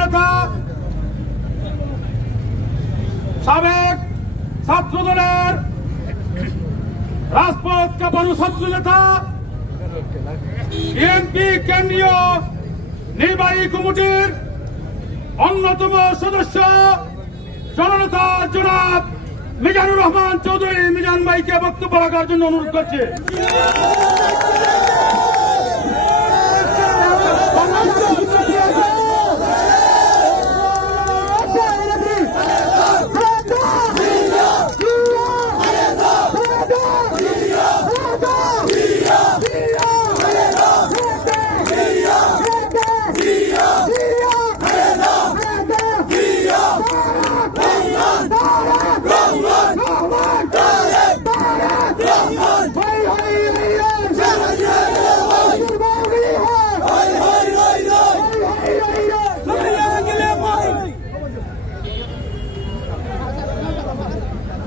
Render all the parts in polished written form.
নেতা সাবেক ছাত্রদলের রাজপথ কাঁপানো ছাত্র নেতা বিএনপি কেন্দ্রীয় নির্বাহী কমিটির অন্যতম সদস্য জননেতা জনাব মিজানুর রহমান চৌধুরী মিজান ভাইকে বক্তব্য রাখার জন্য অনুরোধ করছে।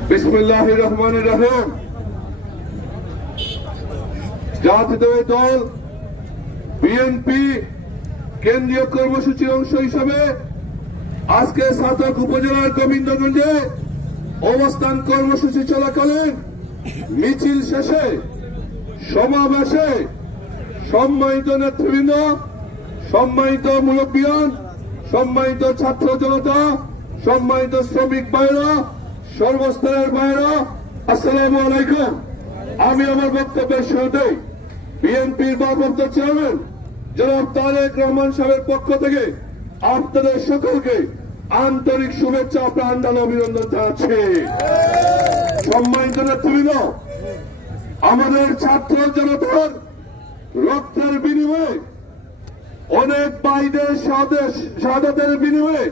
বিসমিল্লাহির রহমানির রহিম। জাতীয়তাবাদী দল বিএনপি কেন্দ্রীয় কর্মসূচির অংশ হিসাবে আজকে সাতক উপজেলার গোবিন্দগঞ্জে অবস্থান কর্মসূচি চলাকালীন মিছিল শেষে সমাবেশে সম্মানিত নেতৃবৃন্দ, সম্মানিত মুরব্বিয়ান, সম্মানিত ছাত্র জনতা, সম্মানিত শ্রমিক ভাইরা, সর্বস্তরের ভাইরা, আসসালামু আলাইকুম। আমি আমার বক্তব্যের শুরুতে বিএনপির ভারপ্রাপ্ত চেয়ারম্যান জনাব তারেক রহমান সাহেবের পক্ষ থেকে আপনাদের সকলকে আন্তরিক শুভেচ্ছা প্রাণঢালা অভিনন্দন জানাচ্ছি। সম্মানিত নেতৃবৃন্দ, আমাদের ছাত্র জনতার রক্তের বিনিময়ে, অনেক ভাইদের শাহাদাতের বিনিময়ে,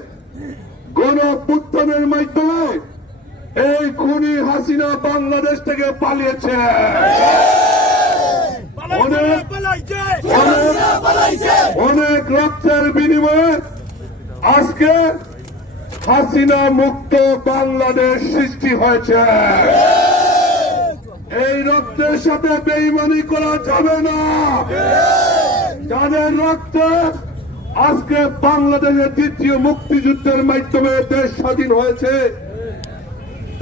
গণঅভ্যুত্থানের মাধ্যমে এই খুনি হাসিনা বাংলাদেশ থেকে পালিয়েছে। অনেক রক্তের বিনিময়ে আজকে হাসিনা মুক্ত বাংলাদেশ সৃষ্টি হয়েছে। এই রক্তের সাথে বেইমানি করা যাবে না। যাদের রক্তে আজকে বাংলাদেশের দ্বিতীয় মুক্তিযুদ্ধের মাধ্যমে দেশ স্বাধীন হয়েছে,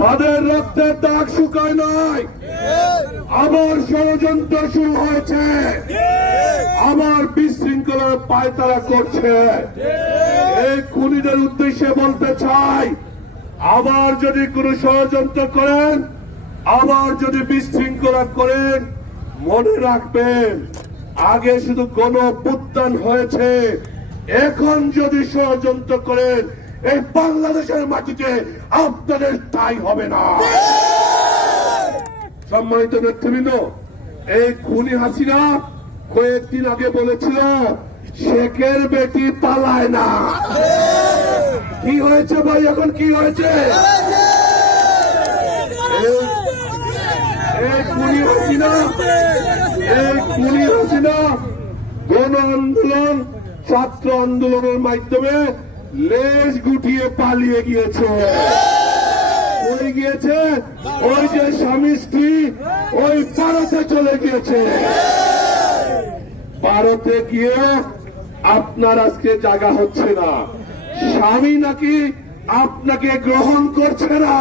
তাদের রক্তের দাগ শুকায় নাই। আবার ষড়যন্ত্র শুরু হয়েছে, আবার বিশৃঙ্খলার পায়তারা করছে। এই খুনিদের উদ্দেশ্যে বলতে চাই, আবার যদি কোনো ষড়যন্ত্র করেন, আবার যদি বিশৃঙ্খলা করেন, মনে রাখবেন আগে শুধু গণঅভ্যুত্থান হয়েছে, এখন যদি ষড়যন্ত্র করেন এই বাংলাদেশের মাটিতে আপনাদের ঠাঁই হবে না। সম্মানিত নেতৃবৃন্দ, এই খুনি হাসিনা কয়েকদিন আগে বলেছিল শেখের বেটি পালায় না। কি হয়েছে ভাই, এখন কি হয়েছে? এই খুনি হাসিনা গণ আন্দোলন, ছাত্র আন্দোলনের মাধ্যমে লেজ গুটিয়ে পালিয়ে গিয়েছে। ওই গিয়েছে, ওই যে স্বামী স্ত্রী ওই ভারতে চলে গিয়েছে। ভারতে গিয়ে আপনার আজকে জায়গা হচ্ছে না, স্বামী নাকি আপনাকে গ্রহণ করছে না,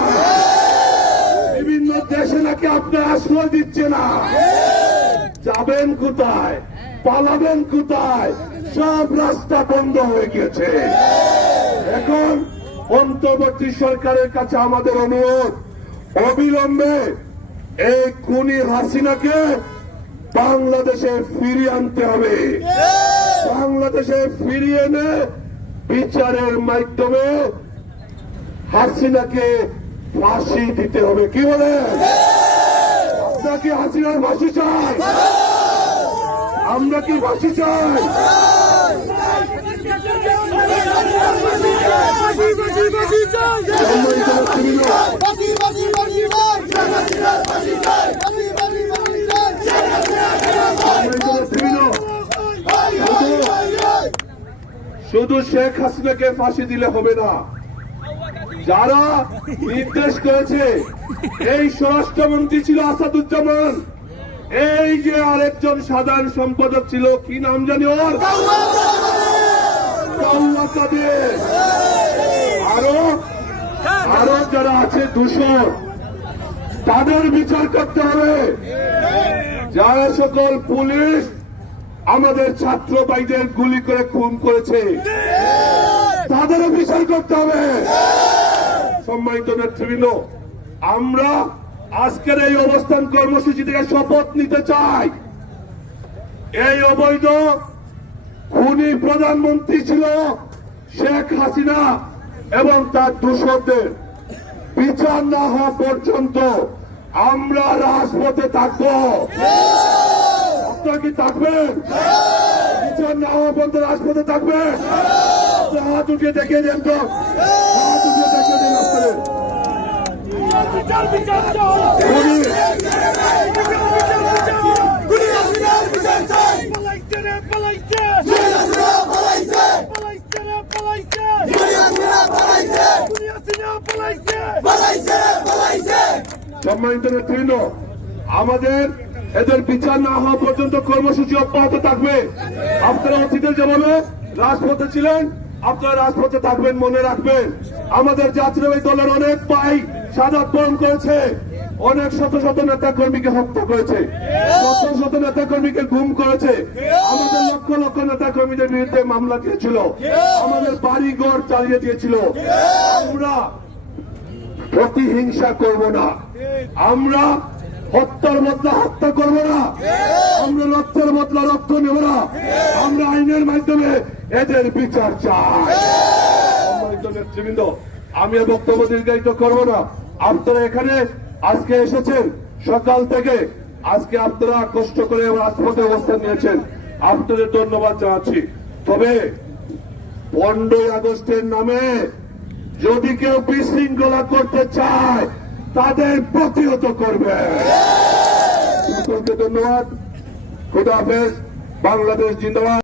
বিভিন্ন দেশে নাকি আপনার আশ্রয় দিচ্ছে না। যাবেন কোথায়, পালাবেন কোথায়? সব রাস্তা বন্ধ হয়ে গিয়েছে। এখন অন্তর্বর্তী সরকারের কাছে আমাদের অনুরোধ, অবিলম্বে এই খুনি হাসিনাকে বাংলাদেশে ফিরিয়ে আনতে হবে। বাংলাদেশে ফিরিয়ে এনে বিচারের মাধ্যমে হাসিনাকে ফাঁসি দিতে হবে। কি বলে? আপনারা কি হাসিনার ফাঁসি চাই? আমরা কি ফাঁসি চাই? শুধু শেখ হাসিনাকে ফাঁসি দিলে হবে না, যারা নির্দেশ করেছে, এই স্বরাষ্ট্রমন্ত্রী ছিল আসাদুজ্জামান, এই যে আরেকজন সাধারণ সম্পাদক ছিল, কি নাম জানি ওর, আল্লাহ কাদের, আরো আরো যারা আছে দূষণ, তাদের বিচার করতে হবে। যারা সকল পুলিশ আমাদের ছাত্র ভাইদের গুলি করে খুন করেছে, তাদেরও বিচার করতে হবে। সম্মানিত নেতৃবৃন্দ, আমরা আজকের এই অবস্থান কর্মসূচি থেকে শপথ নিতে চাই। এই অবৈধ খুনি প্রধানমন্ত্রী ছিল শেখ হাসিনা এবং তার দূষণদের বিচার না হওয়া পর্যন্ত আমরা রাজপথে থাকবো। আপনারা কি থাকবেন? বিচার না হওয়া পর্যন্ত রাজপথে থাকবেন? হাত উঠিয়ে দেখিয়ে দেন তো, হাত উঠিয়ে দেখিয়ে দেন আপনাদের। সম্মানিত নেতৃবৃন্দ, আমাদের এদের বিচার না হওয়া পর্যন্ত কর্মসূচি অব্যাহত থাকবে। আপনারা অতীতে যেভাবে রাজপথে ছিলেন, আপনারা রাজপথে থাকবেন, মনে রাখবেন। আমাদের যাত্রীবাহী দলের অনেক ভাই শাহাদাত বরণ করেছে, অনেক শত শত নেতা কর্মীকে হত্যা করেছে, শত শত নেতা কর্মীকে গুম করেছে, আমাদের লক্ষ লক্ষ নেতা কর্মীদের বিরুদ্ধে মামলা দিয়েছিল, আমাদের বাড়ি ঘর চালিয়ে দিয়েছিল। আমরা প্রতিহিংসা করব না, আমরা হত্যার বদলা হত্যা করব না, আমরা রক্তের বদলা রক্ত নেব না, আমরা আইনের মাধ্যমে এদের বিচার চাই। সম্মানিত নেতৃবৃন্দ, আমি এই বক্তব্য দীর্ঘায়িত করব না। আপনারা এখানে আজকে এসেছেন সকাল থেকে, আজকে আপনারা কষ্ট করে রাজপথে অবস্থান নিয়েছেন, আপনাদের ধন্যবাদ জানাচ্ছি। তবে 15 আগস্টের নামে যদি কেউ বিশৃঙ্খলা করতে চায়, তাদের প্রতিহত করবে। সকলকে ধন্যবাদ। খোদা হাফেজ। বাংলাদেশ জিন্দাবাদ।